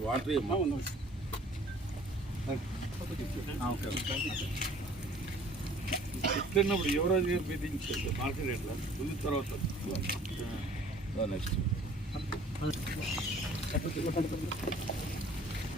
Water ఎట్లన్నప్పుడు ఎవరో meeting market ఎట్లా? ముందు తర్వాత నెక్స్ట్.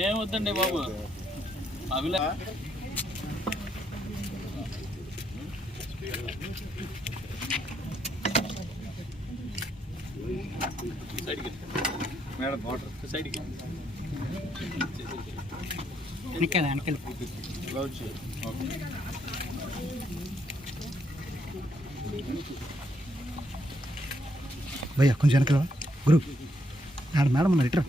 ఏం వద్దండి బాబు? Avila madam water. సైడ్కి. ఇలా వచ్చి భయ్యా కొంచెం వెనకలవా గురు ఆడ మేడం ఉన్నారు ఇట్రా.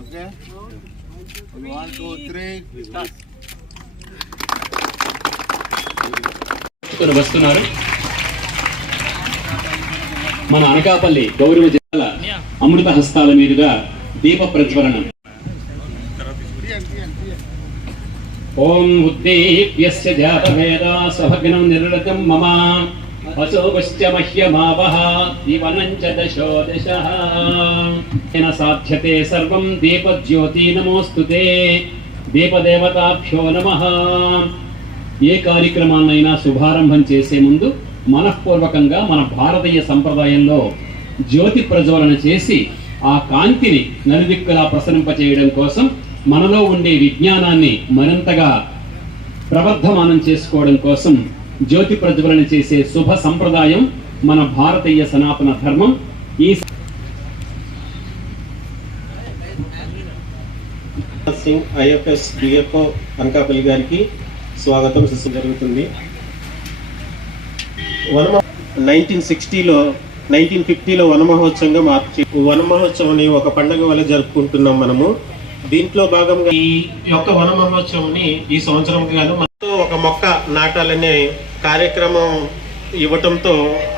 Okay. One two three start తీసుకొని వస్తున్నారు. మన అనకాపల్లి గౌరవ జిల్లాల అమృత హస్తాల మీదుగా దీప ప్రజ్వలనం. ఓం ఉద్దీప్యస్య జాతవేదా సభగ్నం నిర్లతం మమ. అశోభశ్చ మహ్యమావహ దీవనం చ దశో దశః తేన సాధ్యతే సర్వం దీపజ్యోతి నమోస్తుతే దీపదేవతాభ్యో నమః. ఏ కార్యక్రమాన్నైనా శుభారంభం చేసే ముందు మనఃపూర్వకంగా మన భారతీయ సంప్రదాయంలో జ్యోతి ప్రజ్వలన చేసి ఆ కాంతిని నలుదిక్కులా ప్రసరింపచేయడం కోసం మనలో ఉండే విజ్ఞానాన్ని మరింతగా ప్రవర్ధమానం చేసుకోవడం కోసం జ్యోతి ప్రజ్వలన చేసే శుభ సంప్రదాయం మన భారతీయ సనాతన ధర్మం. ఈ సింగ్ ఐఎఫ్ఎస్ డిఎఫ్ఓ అనకాపల్లి గారికి స్వాగతం శిస్సు జరుగుతుంది. వన నైన్టీన్ సిక్స్టీలో నైన్టీన్ ఫిఫ్టీలో వన మహోత్సవంగా మార్చి వన ఒక పండుగ వల్ల జరుపుకుంటున్నాం మనము. దీంట్లో భాగంగా ఈ యొక్క వన మహోత్సవాన్ని ఈ సంవత్సరం కాదు మనతో ఒక మొక్క నాటాలనే కార్యక్రమం ఇవ్వటంతో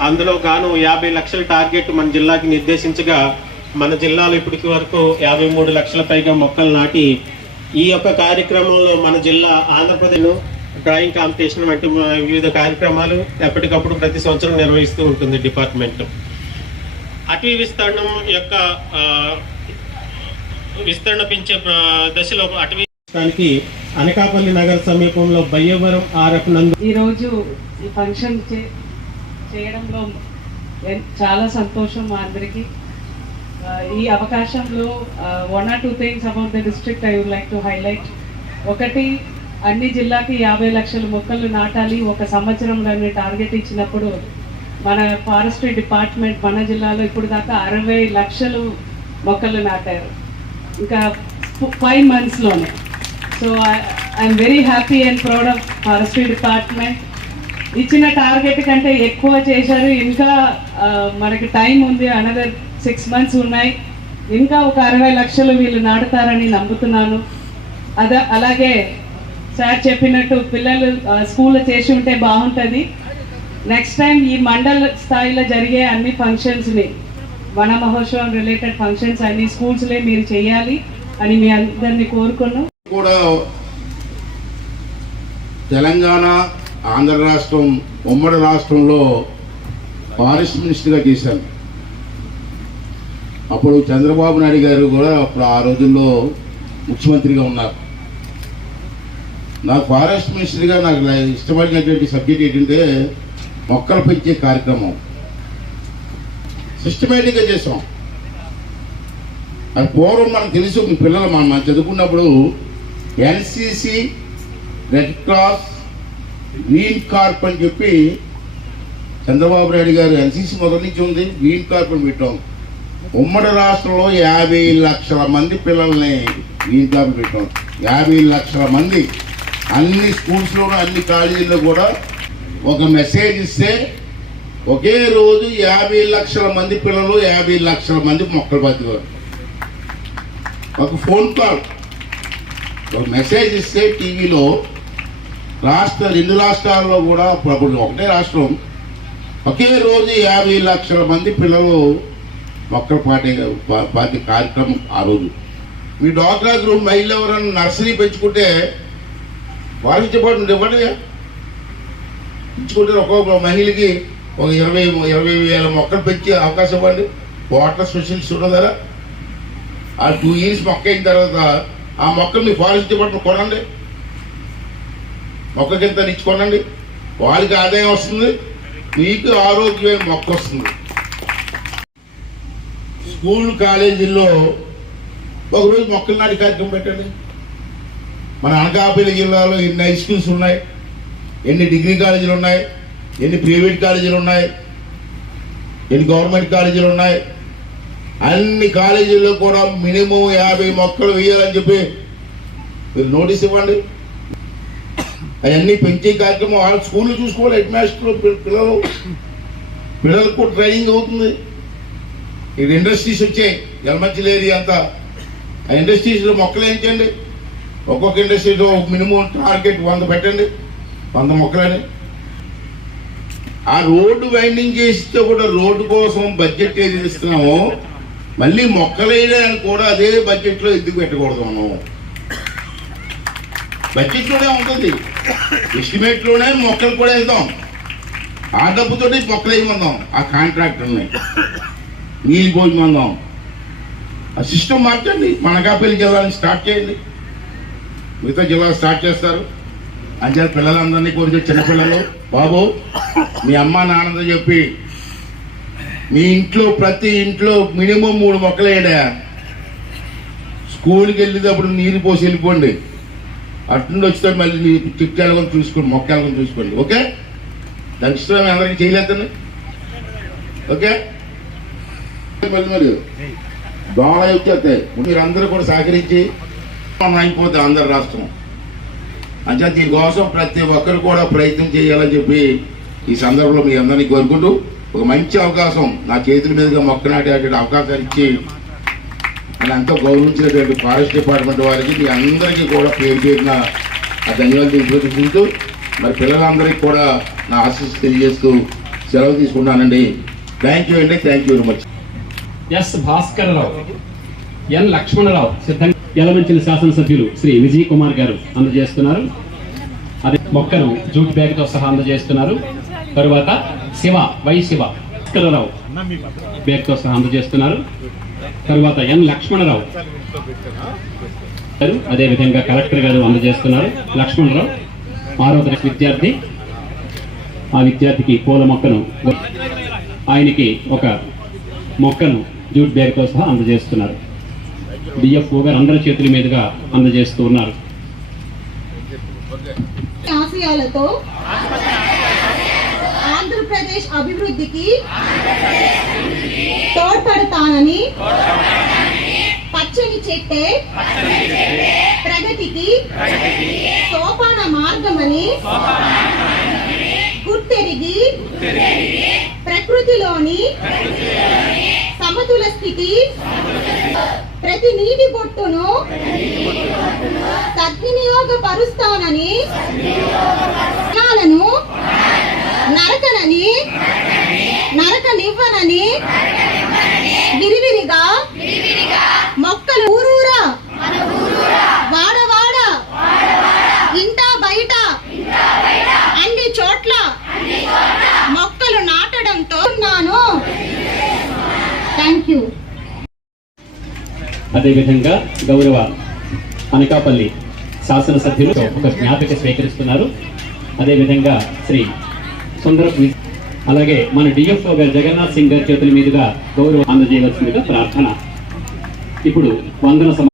అందులో గాను యాభై లక్షల టార్గెట్ మన జిల్లాకి నిర్దేశించగా మన జిల్లాలో ఇప్పటికి వరకు యాభై మూడు లక్షల పైగా మొక్కలు నాటి ఈ యొక్క కార్యక్రమంలో మన జిల్లా ఆంధ్రప్రదేశ్ డ్రాయింగ్ కాంపిటీషన్ వంటి వివిధ కార్యక్రమాలు ఎప్పటికప్పుడు ప్రతి సంవత్సరం నిర్వహిస్తూ ఉంటుంది డిపార్ట్మెంట్. అటవీ విస్తరణం యొక్క విస్తరణ పెంచే దశలో అటవీ దానికి అనకాపల్లి నగర సమీపంలో బయ్యవరం ఆర్ఎఫ్ నందు ఈరోజు ఈ ఫంక్షన్ చే చేయడంలో చాలా సంతోషం మా అందరికీ. ఆ, ఈ అవకాశంలో one or two things about the district I would like to highlight ఒకటి అన్ని జిల్లాకి యాభై లక్షల మొక్కలు నాటాలి. ఒక సంవత్సరంలోనే టార్గెట్ ఇచ్చినప్పుడు మన ఫారెస్ట్రీ డిపార్ట్మెంట్ మన జిల్లాలో ఇప్పుడు దాకా అరవై లక్షలు మొక్కలు నాటారు. ఇంకా five మంత్స్లోనే. So I'm very happy and proud of forestry department. ఇచ్చిన టార్గెట్ కంటే ఎక్కువ చేశారు. ఇంకా మనకి టైం ఉంది. అనదర్ సిక్స్ మంత్స్ ఉన్నాయి. ఇంకా ఒక అరవై లక్షలు వీళ్ళు నాటుతారని నమ్ముతున్నాను. అద అలాగే సార్ చెప్పినట్టు పిల్లలు స్కూల్లో చేసి ఉంటే బాగుంటుంది. నెక్స్ట్ టైం ఈ మండల స్థాయిలో జరిగే అన్ని ఫంక్షన్స్ని వన మహోత్సవం రిలేటెడ్ ఫంక్షన్స్ అన్ని స్కూల్స్లే మీరు చేయాలి అని మీ అందరినీ కోరుకున్నాం. కూడా తెలంగాణ ఆంధ్ర రాష్ట్రం ఉమ్మడి రాష్ట్రంలో ఫారెస్ట్ మినిస్టర్గా చేశాను అప్పుడు చంద్రబాబు నాయుడు గారు కూడా అప్పుడు ఆ రోజుల్లో ముఖ్యమంత్రిగా ఉన్నారు. నాకు ఫారెస్ట్ మినిస్టర్గా నాకు ఇష్టమైనటువంటి సబ్జెక్ట్ ఏంటంటే మొక్కలు పెంచే కార్యక్రమం. సిస్టమేటిక్గా చేసాం అది పూర్వం మనకు తెలుసు మీ పిల్లలు మనం మనం చదువుకున్నప్పుడు NCC red cross green corps అని చెప్పి చంద్రబాబు నాయుడు గారు ఎన్సిసి మొదటి నుంచి ఉంది గ్రీన్ కార్ప్ అని పెట్టాం. ఉమ్మడి రాష్ట్రంలో యాభై లక్షల మంది పిల్లల్ని గ్రీన్ కార్ప్ పెట్టాం. యాభై లక్షల మంది అన్ని స్కూల్స్లోనూ అన్ని కాలేజీల్లో కూడా ఒక మెసేజ్ ఇస్తే ఒకే రోజు యాభై లక్షల మంది పిల్లలు యాభై లక్షల మంది మొక్కలు బతికారు. ఒక ఫోన్ కాల్. ఒక మెసేజ్ ఇస్తే టీవీలో రాష్ట్ర రెండు రాష్ట్రాల్లో కూడా ప్రభుత్వం ఒకటే రాష్ట్రం. ఒకే రోజు యాభై లక్షల మంది పిల్లలు మొక్కలు పాటే పా- కార్యక్రమం ఆ రోజు. మీ డాక్టర్ గ్రూప్ మహిళ ఎవరైనా నర్సరీ పెంచుకుంటే వాళ్ళకి చెప్పండి ఇవ్వండి ఇచ్చుకుంటే ఒక్కొక్క మహిళకి ఒక ఇరవై ఇరవై వేల మొక్కలు పెంచే అవకాశం ఇవ్వండి. వాటర్ స్పెషలిస్ట్ ఉన్నదారా ఆ టూ ఇయర్స్ మొక్క అయిన తర్వాత ఆ మొక్కలు మీ ఫారెస్ట్ డిపార్ట్మెంట్ కొనండి. మొక్క కింద ఇచ్చి కొనండి వాళ్ళకి ఆదాయం వస్తుంది. మీకు ఆరోగ్యమైన మొక్క వస్తుంది. స్కూల్ కాలేజీల్లో ఒకరోజు మొక్కలు నాటి కార్యక్రమం పెట్టండి. మన అనకాపల్లి జిల్లాలో ఎన్ని హై స్కూల్స్ ఉన్నాయి? ఎన్ని డిగ్రీ కాలేజీలు ఉన్నాయి? ఎన్ని ప్రైవేట్ కాలేజీలు ఉన్నాయి? ఎన్ని గవర్నమెంట్ కాలేజీలు ఉన్నాయి? అన్ని కాలేజీల్లో కూడా మినిమం యాభై మొక్కలు వేయాలని చెప్పి మీరు నోటీస్ ఇవ్వండి. అవన్నీ పెంచే కార్యక్రమం వాళ్ళ స్కూల్లో చూసుకోవాలి హెడ్ మాస్టర్లు పిల్లలు. పిల్లలకు కూడా ట్రైనింగ్ అవుతుంది. ఇక్కడ ఇండస్ట్రీస్ వచ్చాయి. ఎల్మంచిల్ ఏరియా అంతా. ఆ ఇండస్ట్రీస్లో మొక్కలు ఏంటండి ఒక్కొక్క ఇండస్ట్రీలో మినిమం టార్గెట్ వంద పెట్టండి వంద మొక్కలని. ఆ రోడ్డు వైండింగ్ చేస్తే కూడా రోడ్డు కోసం బడ్జెట్ ఏది ఇస్తున్నామో మళ్ళీ మొక్కలు వేయడానికి కూడా అదే బడ్జెట్లో ఎందుకు పెట్టకూడదు మనం? బడ్జెట్లోనే ఉంటుంది. ఎస్టిమేట్లోనే మొక్కలు కూడా వెళ్తాం ఆ డబ్బుతోటి మొక్కలు వేయమందాం ఆ కాంట్రాక్టర్ని. నీళ్ళు పోయమందాం ఆ సిస్టమ్ మార్చండి. మనకాపల్లి జిల్లాని స్టార్ట్ చేయండి. మిగతా జిల్లా స్టార్ట్ చేస్తారు. అంచేత పిల్లలందరినీ కోరితే చిన్నపిల్లలు. బాబు మీ అమ్మ నాన్నతో చెప్పి మీ ఇంట్లో ప్రతి ఇంట్లో మినిమం మూడు మొక్కలు వేయడా. స్కూల్కి వెళ్ళేటప్పుడు నీరు పోసి వెళ్ళిపోండి. అట్నుండి వచ్చేటప్పుడు మళ్ళీ చిక్కు ఎలాగో చూసుకోండి మొక్క ఎలాగో చూసుకోండి. ఓకే? దానికి ఇష్టం అందరికీ చేయలేదండి. ఓకే? మళ్ళీ మరి దోళ వచ్చేస్తాయి మీరందరూ కూడా సహకరించి అయిపోతే ఆంధ్ర రాష్ట్రం అంటే దీనికోసం ప్రతి ఒక్కరు కూడా ప్రయత్నం చేయాలని చెప్పి ఈ సందర్భంలో మీ అందరినీ కోరుకుంటూ ఒక మంచి అవకాశం నా చేతుల మీదుగా మొక్క నాటేటువంటి అవకాశాలు ఇచ్చి నన్ను ఎంతో గౌరవించినటువంటి ఫారెస్ట్ డిపార్ట్మెంట్ వారికి మీ అందరికీ కూడా పేరు చేసిన ఆ ధన్యవాదాలు తెలియజేసుకుంటూ మరి పిల్లలందరికీ కూడా నా ఆశీస్సు తెలియజేస్తూ సెలవు తీసుకున్నానండి థ్యాంక్ యూ అండి. Thank you very much S Bhaskara Rao N Lakshmana Rao సిద్ధంగా యలమంచిలి శాసనసభ్యులు శ్రీ విజయ్ కుమార్ గారు అందజేస్తున్నారు. అదే మొక్కను జూట్ బ్యాగ్తో సహా అందజేస్తున్నారు. తరువాత శివ వై శివ భాస్కరరావు బ్యాగ్తో సహా అందజేస్తున్నారు. తరువాత ఎన్ లక్ష్మణరావు అదే విధంగా కలెక్టర్ గారు అందజేస్తున్నారు. లక్ష్మణరావు ఆరో తరగతి విద్యార్థి. ఆ విద్యార్థికి పూల మొక్కను ఆయనకి ఒక మొక్కను జూట్ బ్యాగ్తో సహా అందజేస్తున్నారు. డిఎఫ్ఓ గారు అందరి చేతుల మీదుగా అందజేస్తూ ఉన్నారు. ఆశయాలతో ఆంధ్రప్రదేశ్ అభివృద్ధికి తోడ్పడతానని పచ్చని చెట్టే ప్రగతికి సోపాన మార్గమని గుర్తెరిగి ప్రకృతిలోని సమతుల స్థితి ప్రతి నీటి బొట్టును సద్వినియోగపరుస్తానని ప్రాణాలను అదేవిధంగా గౌరవ అనకాపల్లి శాసనసభ్యులు ఒక జ్ఞాపిక స్వీకరిస్తున్నారు. అదేవిధంగా శ్రీ సుందర అలాగే మన డిఎఫ్ఓ గారు జగన్నాథ్ సింగ్ గారి చేతుల మీదుగా గౌరవం అందజేయవలసిందిగా ప్రార్థన. ఇప్పుడు వందన